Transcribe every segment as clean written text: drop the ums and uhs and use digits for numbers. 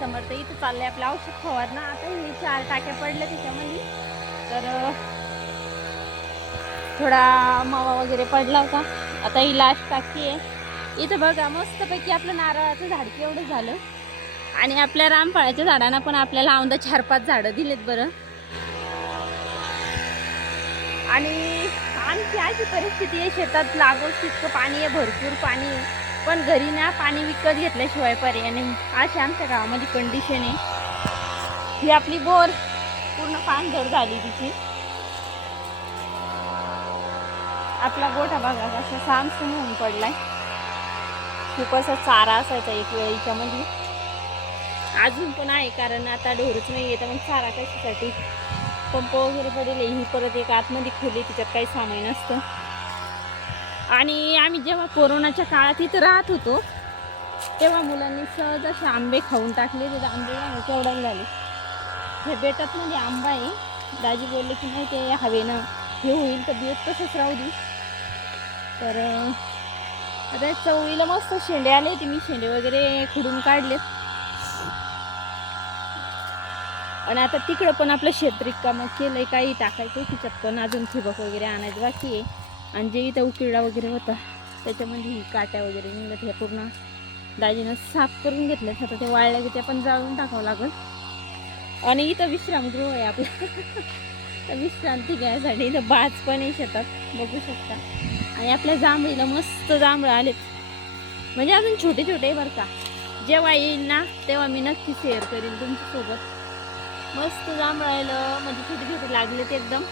समर्थ. इथं चाललंय आपलं औषध फवारणं. आता हे 4 टाक्या पडल्या त्याच्यामध्ये, तर थोडा मावा वगैरे पडला होता. आता ही लास्ट टाकी आहे. इथं बघा मस्तपैकी आपलं नारळाचं झाड केवढं झालं. आणि आपल्या रामफळाच्या झाडांना पण आपल्याला औंदा 4-5 झाडं दिलेत बरं. आणि आमची अशी परिस्थिती आहे, शेतात लागवड तितकं पाणी आहे, भरपूर पाणी आहे, पण घरी ना पाणी विकत घेतल्याशिवाय पर्याय नाही. अशी आमच्या गावामध्ये कंडिशन आहे. ही आपली बोर पूर्ण पाणझड झाली तिची. आपला गोठा बघा कसा सामसूम होऊन पडलाय. खूप असा चारा असायचा एक वेळ याच्यामध्ये, अजून पण आहे, कारण आता ढोरच नाही येतं. मग चारा कशासाठी? पंप वगैरे पडेल. ही परत एक आतमध्ये खोली, तिच्यात काही सामान नसतं. आणि आम्ही जेव्हा कोरोनाच्या काळात इथं राहत होतो तेव्हा मुलांनी सहज असे आंबे खाऊन टाकले. ते आंबे केवढे झाले. हे बेटात मध्ये आंबा आहे. दाजी बोलले की नाही ते हवेनं हे होईल तर बेट तसंच राहू दे. तर आता चवळीला मस्त शेंडे आले. ते मी शेंडे वगैरे खुडून काढले. आणि आता तिकडं पण आपलं शेत रिकामं केलंय, काही टाकायचं तिच्यात पण अजून ठिबक वगैरे आणायचं बाकी आहे. आणि जे इथं उकिरडा वगैरे होता त्याच्यामध्ये ही काट्या वगैरे निघत, हे पूर्ण दाजीनं साफ करून घेतले. आता ते वाळल्या की ते पण जाळून टाकावं लागेल. आणि इथं विश्रामगृह आहे आपलं. तर विश्रांती घ्यायसाठी इथं बाज पण आहे शेतात, बघू शकता. आणि आपल्या जांभळीला मस्त जांभळं आलेत, म्हणजे अजून छोटे छोटे बरं का. जेव्हा येईल ना तेव्हा मी नक्की शेअर करेन तुमच्यासोबत. मस्त जांभळायला म्हणजे छोटे छोटे लागलेत एकदम.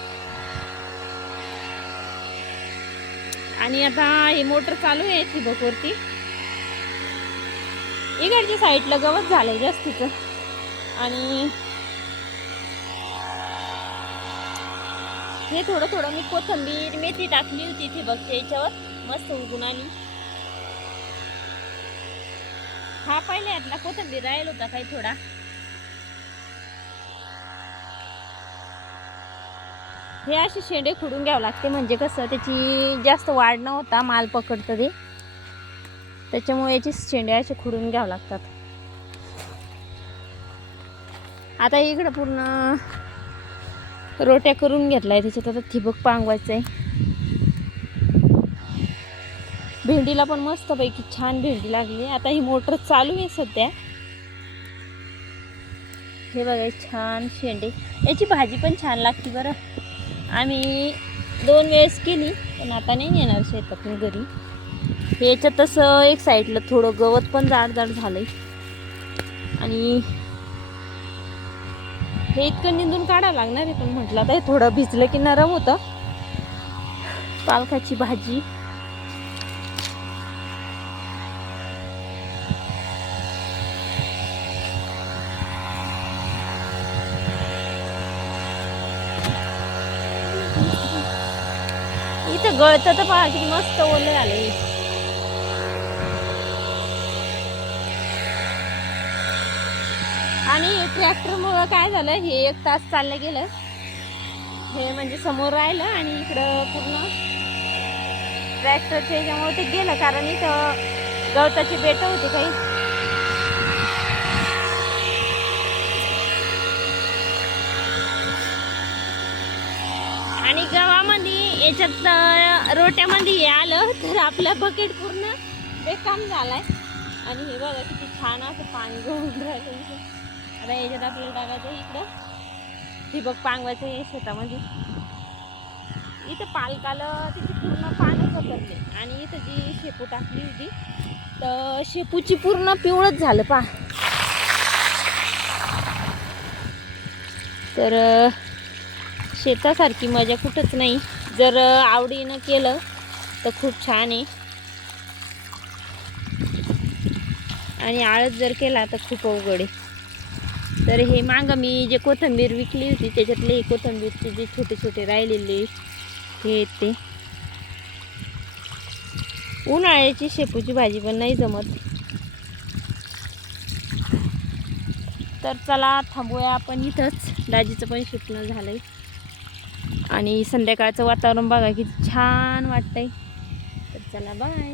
आणि आता हे मोटर चालू आहे ठिबकवरती. इकडच्या साईडला गवत झालंय जास्तीचं. आणि हे थोडं थोडं मी कोथिंबीर मेथी टाकली होती ठिबकच्या याच्यावर, मस्त उगून आली. हा पहिले यातला कोथिंबीर राहिला होता काही थोडा. हे असे शेंडे खुडून घ्यावं लागते, म्हणजे कसं त्याची जास्त वाढ न होता माल पकडतं ते, त्याच्यामुळे याचे शेंडे असे खुडून घ्यावं लागतात. आता इकडं पूर्ण रोट्या करून घेतलाय, त्याच्यात आता ठिबक पांगवायचं आहे. भेंडीला पण मस्तपैकी छान भेंडी लागली. आता ही मोटर चालू आहे सध्या. हे बघा छान शेंडे, याची भाजी पण छान लागते बरं. आम्ही 2 वेळेस केली, पण आता नाही नेणार शेतातून घरी. हे याच्यात तसं एक साईडला थोडं गवत पण जाड जाड झालंय. आणि हे इतकं निंदून काढावं लागणार आहे, पण म्हटलं आता हे थोडं भिजलं की नरम होतं. पालकाची भाजी. इथं गळतं तर पहा किती मस्त ओलं झालंय. आणि ट्रॅक्टरमुळं काय झालं, हे 1 तास चाललं गेलं. हे म्हणजे समोर राहिलं आणि इकडं पूर्ण ट्रॅक्टरच्या ह्याच्यामुळे ते गेलं, कारण इथं गवताची बेट होती काही. आणि गावामध्ये याच्यात रोट्यामध्ये हे आलं तर आपलं बकेट पूर्ण बेकाम झालाय. आणि हे बघा किती छान असं पाणी गळून राहिलं. आता याच्यात आपल्याला टाकायचं इकडं ठिबक पांगवायचं आहे शेतामध्ये. इथं पालकाला तिची पूर्ण पानं पकडले. आणि इथं जी शेपू टाकली होती तर शेपूची पूर्ण पिवळच झालं पहा. तर शेतासारखी मजा कुठंच नाही. जर आवडीनं केलं तर खूप छान आहे, आणि आळस जर केला तर खूप अवघड आहे. तर हे मागं मी जे कोथिंबीर विकली होती त्याच्यातले कोथिंबीरचे जे छोटे छोटे राहिलेले हे ते. उन्हाळ्याची शेपूची भाजी पण नाही जमत. तर चला थांबूया आपण इथंच. दाजीचं पण शिकणं झालंय. आणि संध्याकाळचं वातावरण बघा किती छान वाटतंय. तर चला बाय.